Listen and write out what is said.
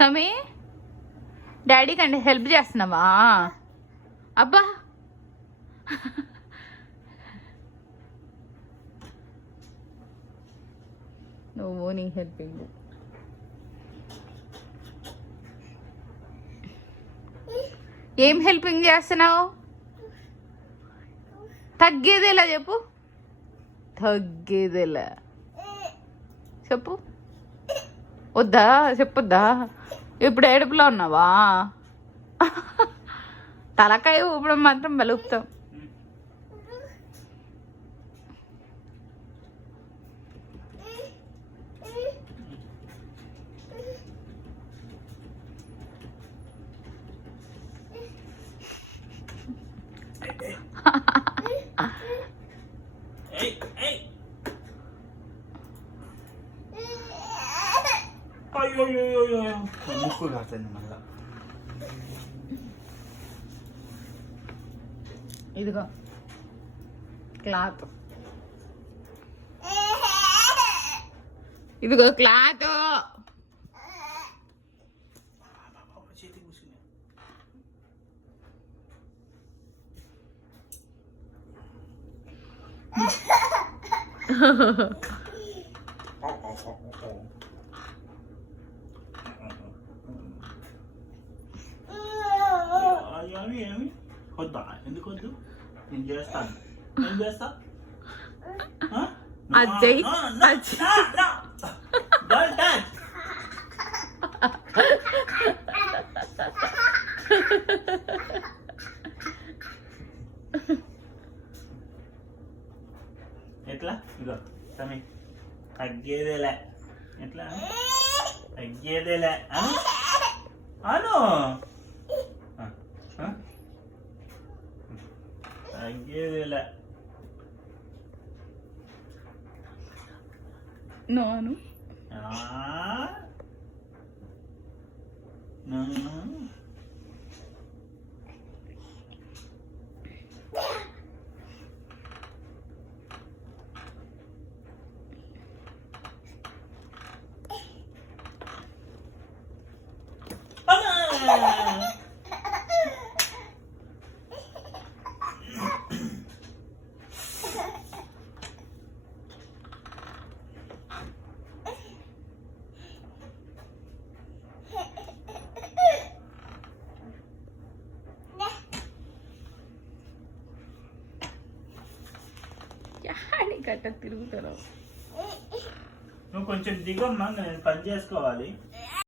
సమీ daddy కంటే help చేస్తున్నావా? అబ్బా నువ్వు నీ హెల్పింగ్. ఏం హెల్పింగ్ చేస్తున్నావు? తగ్గేదేలా చెప్పు. తగ్గేదేలా చెప్పు. వద్దా చెప్పొద్దా? ఇప్పుడు ఏడుపులో ఉన్నావా? తలకాయ ఊపడం మాత్రం బలుపుతాం. ముక్కు కాస్తుంది మళ్ళా. ఇదిగో క్లాత్, ఇదిగో క్లాత్. చేతి కూర్చుని ఏమి వద్దా? ఎందుకు వద్దు? నేను చేస్తాను. నేను చేస్తా. అజ్జయ్ ఎట్లా? ఇగో సమీ తగ్గేదేలే. ఎట్లా? తగ్గేదేలే అను అను. తగ్గేదేలే. నోను కట్ట తిరుగుతారు. నువ్వు కొంచెం దిగమ్మా, నేను పని చేసుకోవాలి.